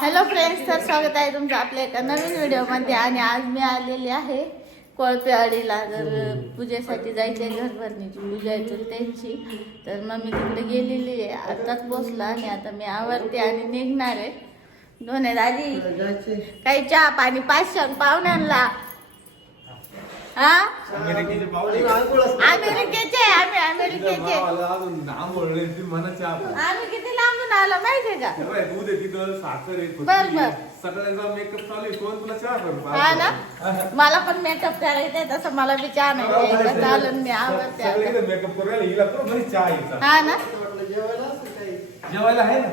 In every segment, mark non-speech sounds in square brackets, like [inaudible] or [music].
Hello friends तर स्वागत आहे तुमचं आपल्या एका नवीन व्हिडिओमध्ये. आणि आज मी आलेली आहे कोळपेवाडीला. जर पूजेसाठी जायची घरभरणीची. पूजा तर त्यांची. तर मग मी तिकडे गेलेली आहे. आताच पोचला आणि आता मी आवरते आणि निघणार आहे. दोन आहेत. आधी काही चहा पाणी पाचशे पाहुण्यांना. हा? अमेरिकेचे. आम्ही अमेरिकेचे. आम्ही किती आलो माहितीये का? तेव्हा दूध आहे तिथं साखर आहे बर, खोबरी बर. आहे. सगळ्यांचा मेकअप चालू आहे. कोण तुला चहा करू हा ना? मला पण मेकअप करायचा आहे तसं मला बी चहा नाही. चालून मी आवडते आता. सगळीकडे मेकअप करू राहिले. हिला तो घरी चहा यायचा. हा ना? जेवायला आहे ना?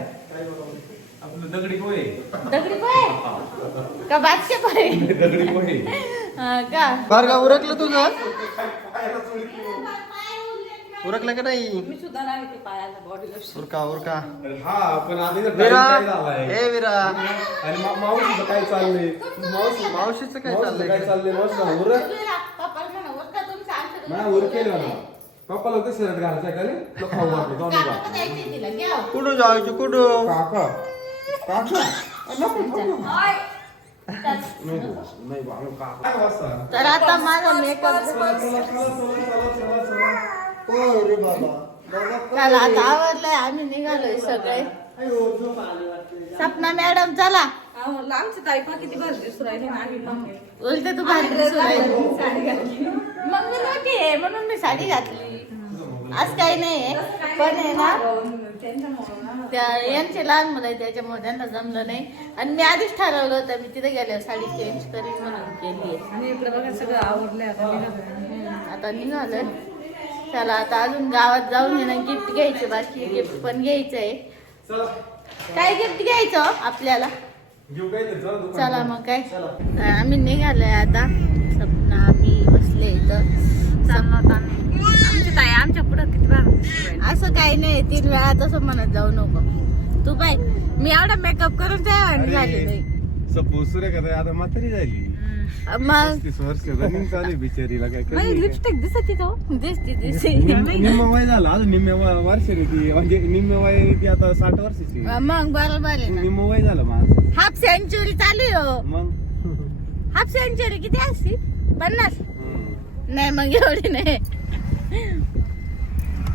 आपलं दगडी पोहे. दगडी पोहे? का बादशे पोहे? दगडी पोहे. हा का? बारगा उरकलं तुझं? उरकलं का नाही? मी सुद्धा नाही ते पायाला बॉडी लोशन उरका उरका. हा पण आता इथं विरा time काय झालाय? ए विरा. आणि मा- मावशीचं काय चाललंय? मावशी मावशीचं काय मावशीचं चाललंय? काय चाललंय? मावशी उरक. पप्पाला म्हणा उरका तुमचं आमचं नाही उर केलं ना पप्पाला शर्ट घालायचं का रे? तुला खाऊ घालतो जाऊ नका काका द्यायची तिला घ्या. कुठं जायचं कुठं? काका काका नको, नको. नाही गो, नाही गो, आम्ही काका. काय वाजता? तर आता माझा मेकअप चला, चला, चला, चला, चला, चला, चला. रे बाबा चला आता आवडलंय आम्ही निघालोय सगळे. सपना मॅडम चला. आमची ताईपा किती भारी दिसू राहिली ना. आम्ही मग उलट तू भारी दिसू राहिली. मग मी मोठी आहे म्हणून मी साडी घातली. आज काही नाही पण आहे ना त्या यांचे लहान मुलं आहे त्याच्यामुळे त्यांना जमलं नाही. आणि मी आधीच ठरवलं होतं मी तिथे गेल्यावर साडी चेंज करीन म्हणून केली आहे. आणि इकडे बघा सगळं आवडलं आता निघालोय. चला आता अजून गावात जाऊन ये ना गिफ्ट घ्यायचे बाकी गिफ्ट पण घ्यायचंय चला, काय गिफ्ट घ्यायचं हो आपल्याला? काय? चला मग काय. आम्ही निघालोय आता. सपना आम्ही बसले इथं. ताई आमच्या पुढं किती. असं काही नाही तीन वेळा तसं म्हणत जाऊ नको. तू बाय मी एवढा मेकअप करून तयार झाली नाही सपोज सूर्यकथा आता म्हातारी झाली. मग वर्ष रनिंग चालू आहे बिचारीला काय माझी कमी आहे? लिपस्टिक दिसत का हो? दिसती दिसती. निम- [laughs] निम्म वय झालं अजून निम्मे व- वर्षाने ती. म्हणजे निम्मे वय ती आता साठ वर्षाची मग बरोबर आहे ना. निम्म वय झालं माझं. हाफ सेंचुरी चालू आहे हो. मग? हाफ सेंचुरी किती असती? पन्नास? हम्म. नाही मग एवढी नाही.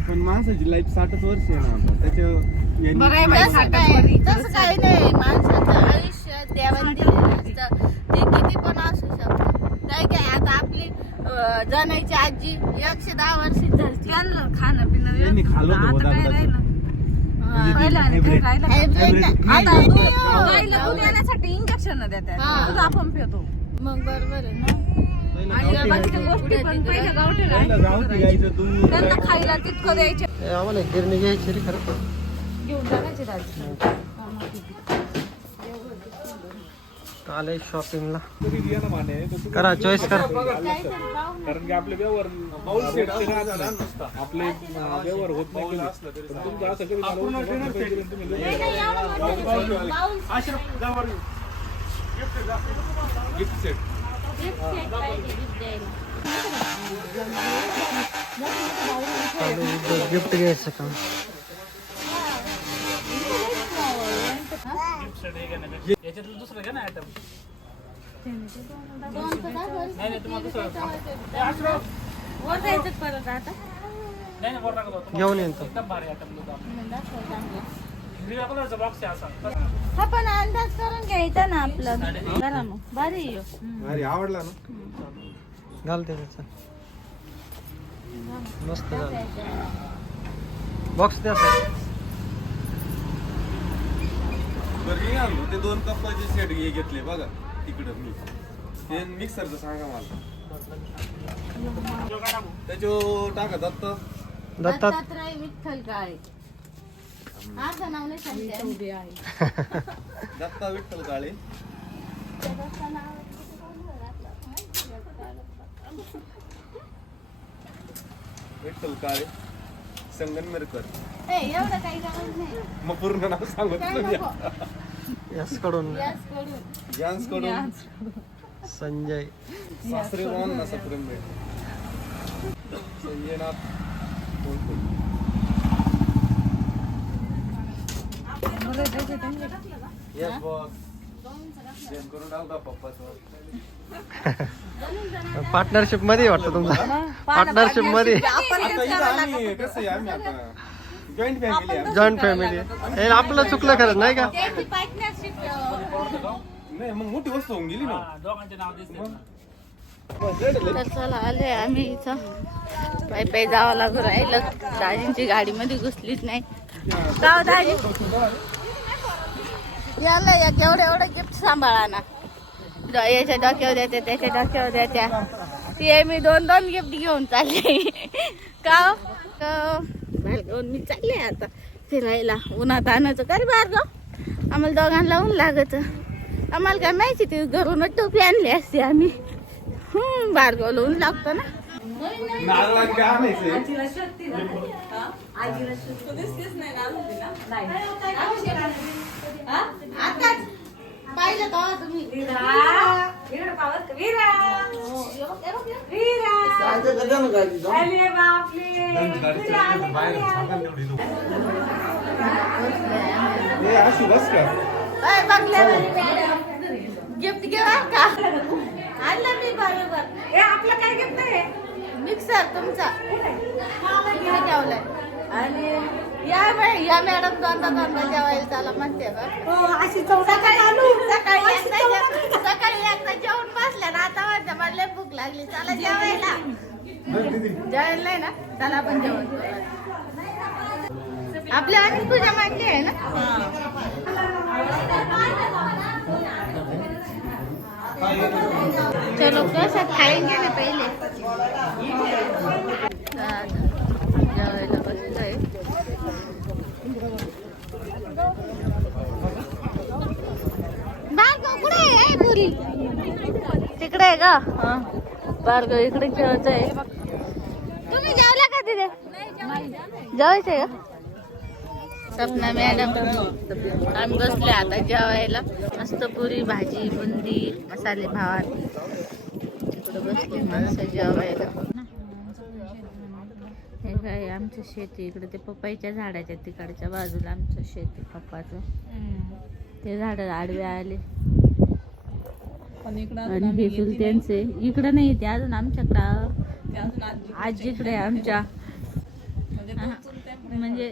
पण माणसाची लाईफ साठच वर्ष आहे ना आता. त्याच्या यांनी- बरं आहे बाई, तसं साठच काय वरी. तसं काही नाही. माणसाचं आयुष्य देवाने दिलेलं असतं. ते किती पण असू शकतं. काय काय आता आपली अं, जनाईची आजी एकशे दहा वर्षी झाली खाणं पिणं त्यांनी खाल्लं होतं आता काय बदाम राहिलं म्हणजे ते पहिलं आणि काही hybrid- राहिलं? का? हायब्रिड नाही. hybrid- आता hybrid- नाही हो. गाईला दूध येण्यासाठी इंजेक्शन देतात. हा. दूध आपण पितो. मग बरोबर आहे ना. पहिलं आणि गावठी बाकीच्या गाईचं- गोष्टी पण पहिल्या गावठी पहिलं गावठी गाई गाईचं दूध त्यांना खायला तितकं द्यायचे. आम्हाला गिरणी घ्यायची रे खरं घेऊन जाण्याचे दाजी. आले शॉपिंगला करा चॉईस करा. कारण की आपले व्यवहार राहतात. ना. आपले व्यवहार होत नाही तुमचं असं कधी झालं होतं का? दाखल. वर जायचं परत आता घेऊन येईन तो मग दाखव चांगलं. हा पण अंदाज करून घ्यायचा ना आपलं. करा मग. भारी आहे. ह्यो. अरे आवडला ना? घाल त्याचा मस्त झालं. बॉक्स द्या बरं मी आणलो. ते दोन कप्पाचे सेट हे घेतले बघा तिकडं मी. ते मिक्सरचं सांगा मला. त्याच्यावर टाका दत्त. दत्तात. दत्तात्रय विठ्ठल काळे. असं नाव नाही सांगते. उभी आहे दत्ता विठ्ठल काळे. विठ्ठल काळे. संगनमेरकर. ए, एवढं काही गरज नाही. मग पूर्ण नाव मी नको. यासकडून याच कडून संजय. सासरे म्हणून ना सप्रेम संजयनाथ बोलतो. मला द्यायचे त्यांचे येस बॉस पार्टनरशिपमध्ये वाटतं तुमचा. पार्टनरशिपमध्ये जॉईंट फॅमिली आहे जॉईंट फॅमिली हे आपलं चुकलं खरं नाही का? नाही मग मोठी वस्तू होऊन गेली ना. दोघांचे नाव दिसते तर चला आले आम्ही इथं. पाय पाय जावं लागू राहिलं. दाजींची गाडी मध्ये घुसलीच नाही. का हो दाजी. याला या केवढं एवढं गिफ्ट सांभाळा ना. ड- याच्या डोक्यावर द्यायच्या त्याच्या डोक्यावर द्यायच्या ते मी दोन दोन गिफ्ट घेऊन चालले. का हो? का घेऊन मी चालले आता फिरायला. उन्हात आणायचं का रे बाहेर आम्हाला दोघांना ऊन लागत. आम्हाला काय माहिती ती घरूनच टोपी आणली असती आम्ही. हम्म बारगावला ऊन लागतं ना. पाहिलं का? तुम्ही अशी बस का? गिफ्ट घेवा का? आणलं मी बरोबर. आपलं काय गिफ्ट आहे? मिक्सर तुमचा. ठेवलाय. आणि या बाई या मॅडम दोनदा दोनदा जेवायला चला म्हणते बघ. अशी सकाळी सकाळी एकदा जेवण बसल्या ना आता म्हणते मला लय भूक लागली. चला जेवायला. जेवायला नाही ना? चला आपण जेवण. आपल्या आणि तुझ्या मांडली आहे ना? चलो कसं खाएंगे ना पहिले? जेवायला बसलोय भार्गव कुठे आहे पुरी? तिकडे आहे का हा इकडे खेळत आहे. तुम्ही जेवला का तिथे? जेवायचंय का? सपना मॅडम. आम्ही बसले आता जेवायला. मस्त पुरी भाजी बुंदी मसाले भात. तिकडे बसले माणसं जेवायला. हे काय आमचं शेती इकडे ते पपईच्या झाडाच्या तिकडच्या बाजूला आमचं शेती पप्पाचं. ते झाड आडवे आले. आणि हे चुलत्यांचे इकडं नाही ते अजून आमच्याकडं आजीकडे आमच्या. म्हणजे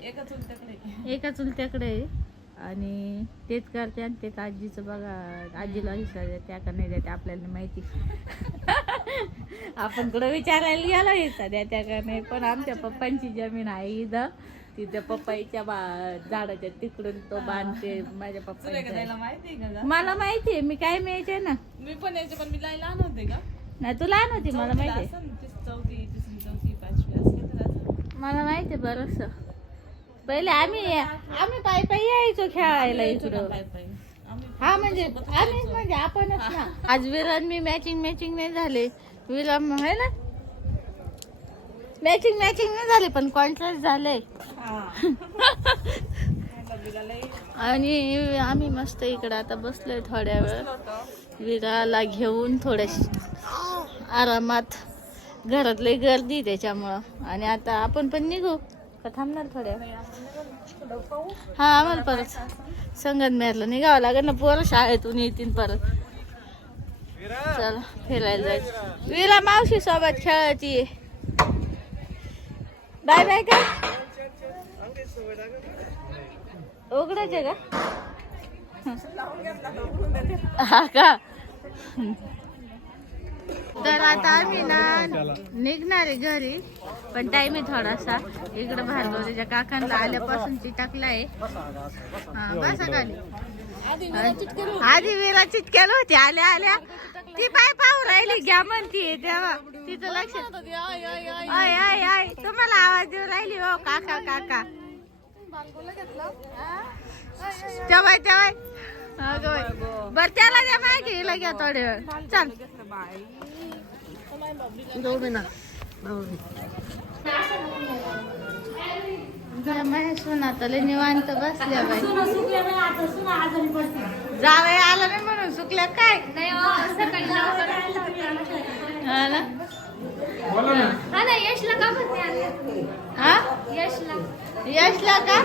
एका चुलत्याकडे आहे. आणि तेच करते आणि तेच आजीचं बघा आजीला हिस्सा द्या त्या का नाही द्या ते आपल्याला माहिती? आपण कुठं विचारायला गेलो हिस्सा द्या त्या का नाही पण आमच्या पप्पांची जमीन आहे इथं. तिथं पप्पाईच्या बा झाडाच्या तिकडून तो बांधते माझ्या पप्पा माहिती? मला माहिती आहे मी काय मिळते ना? मी पण यायचे पण मी लहान होते का? नाही तू लहान होती मला माहिती. मला माहिती आहे बरंच पहिले आम्ही आम्ही पायी पायी यायचो खेळायला इकडं. आम्ही हा म्हणजे आम्हीच म्हणजे आपणच ना. [laughs] आज विरान मी मॅचिंग मॅचिंग नाही झाले. विराम आहे ना? मॅचिंग मॅचिंग नाही झाले पण कॉन्ट्रास्ट झाले. आणि आम्ही मस्त इकडे आता बसलोय थोड्या वेळ. विराला घेऊन थोड्याशी आरामात. घरात लई गर्दी त्याच्यामुळं. आणि आता आपण पण निघू. का थांबणार थोड्या हा आम्हाला परत. संगमनेरला निघावं लागेल ना पोरं शाळेतून येतील परत. चला फिरायला जायचं. विरा मावशी सोबत खेळायची. बाय बाय का? उघडायचे का? हा का? तर आता आम्ही ना निघणार आहे घरी. पण टाइम आहे थोडासा. इकडे भार्गवच्या काकांना आल्यापासून आहे हा बसा खाली. आधी विरा चिटकेल होती. आल्या आल्या. ती पाय पाहू राहिली. घ्या म्हणतीये तेव्हा तिचं लक्ष. आय आय आय. तुम्हाला आवाज देऊ राहिली हो काका काका. तेव्हा तेव्हा. बर त्याला द्या माहिती हिला घ्या थोडे वेळ. चल. जाऊ दे ना निवांत बसल्या बाई. जावई आला नाही म्हणून सुकल्या काय? हा ना. हा ना? यशला का हा? यशला. यशला का?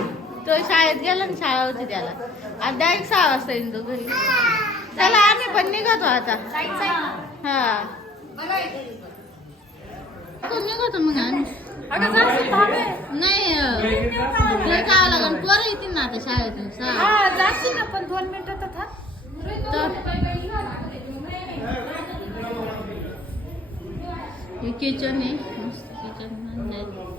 तो शाळेत गेला ना शाळा होती त्याला. आणि डायरेक्ट सहा वाजता येईन तो घरी. चला आम्ही पण निघतो आता. हा. तो निघतो मग आम्ही. नाही जावं लागेल. पोरं येतील ना आता शाळेतून जाशील ना पण दोन मिनिटं तर थांब. हे किचन आहे. मस्त किचन.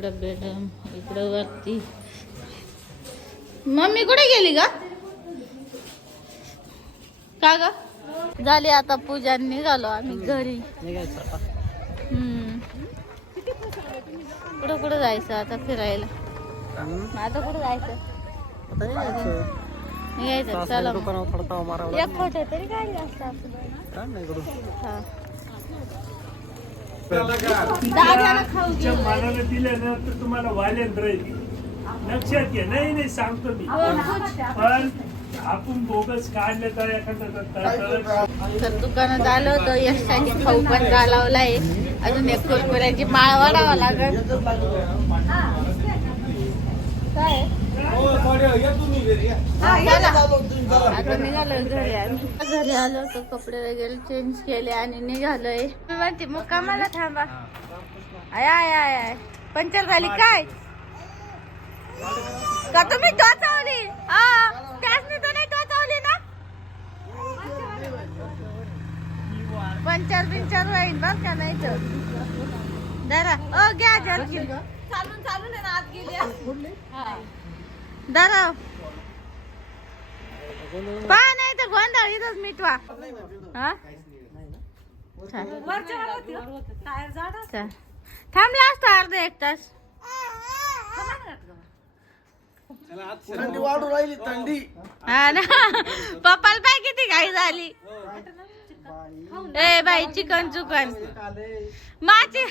इकडं बेडरूम इकडं वरती. मम्मी कुठे गेली का का ग? झाली आता पूजा निघालो आम्ही घरी. कुठं कुठं जायचं आता फिरायला. आता कुठं जायचं? सासऱ्याच्या चला एक फोटो तरी काढले असते घे. मनाला दिलं ना तर तुम्हाला राहील. लक्षात घ्या. नाही नाही सांगतो मी. पण आपण बोगस काढले तर एखादा तर दुकानात आलो होतो. यशसाठी खाऊ पण घालावलाय. अजून एक कुरकुऱ्याची माळ वाढावा लागल काय चला. आता निघालो घरी आम्ही घरी आलो होतो कपडे वगैरे चेंज केले आणि निघालोय. मी म्हणते मग कामाला थांबा. आय आय आय आय. पंचर झाली काय? का तुम्ही टोचवली? त्यासनी तर नाही टोचवली ना? पंचर पिंचर होईल बघ का नाही तर. दरा ओ घ्या जर्किन चालून चालून आहे ना आत गेली दरा पहा नाही तर गोंधळ इथंच मिटवा. हा. थांबला असतो अर्धा एक तास. थंडी वाढू राहिली थंडी. हा ना? पप्पाला पाय किती घाई झाली. ए बाई चिकन चुकन. माची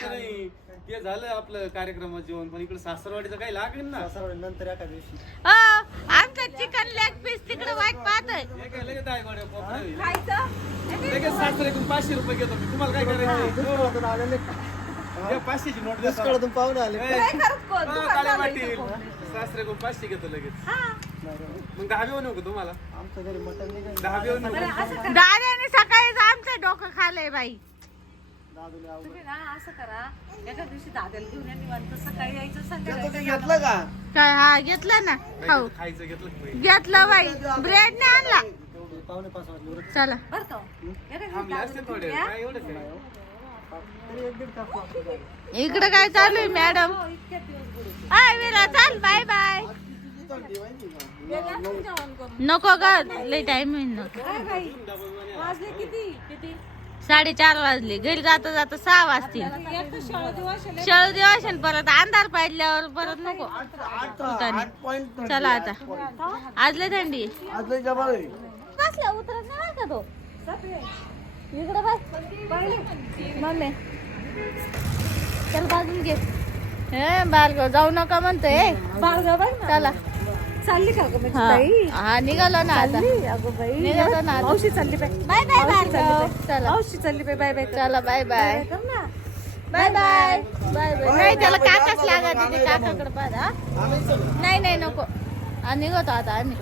ते झालं आपलं कार्यक्रमात जेवण पण इकडे सासरवाडीचं काही लागेल ना? नंतर एका दिवशी. आमचं चिकन लेग पीस तिकडे वाईट पाहतोय. हे काय लगेच आहे गड्या, लगेच सासरेकडून पाचशे रुपये घेतो मी. तुम्हाला काय करायचं? या पाचशेची नोट देतो. दुष्काळातून पाहुणे आले. ए, काय करत कोण? हा, पाटील. सासरेकडून पाचशे घेतो लगेच. मग दहा येऊ नको तुम्हाला. आमच्या घरी मटण निघायचं दहा येऊ नको. दादाने सकाळीच आमचं डोकं खालंय बाई. तुम्ही ना असं करा एका दिवशी दादाला घेऊन या निवांत. सकाळी यायचं ते संध्याकाळी घेतलं का काय हा घेतलं ना? खाऊ खायचं घेतलं? घेतलं बाई ब्रेड नाही आणला. पाच वाजले चला. बरं का हो? एका दिवशी दादाला घेऊन या. इकडे काय चालू आहे मॅडम हो, इतक्यात दिवस बुडू. आय विरा चाल बाय बाय करून. नको ग लय टाइम होईल ना. काय बाई? वाजले किती? किती? साडेचार वाजले. घरी जाता जाता सहा वाजतील. एक तर दिवस आहे. परत अंधार पाडल्यावर परत नको. चला आता. आज लय थंडी. बसला उतरत नाही का तो? इकडे बस. मम्मी. चल बाजून घे. हे बालगाव जाऊ नका म्हणतोय. बालगाव बाई चला. चालली का गं माझी हा. ताई? हा, निघालो ना आता. चालली? अगं बाई. निघालो ना आता. मावशी चालली बाई. बाय बाय बालगाव बाई. चला. मावशी चालली बाई. बाय बाय कर. चला बाय बाय. बाय कर ना. Bye bye bye. बाय. नाही त्याला काकाच लागत तिथे काकाकडे पाहा. नाही नाही नको. हा, निघतो आता आम्ही.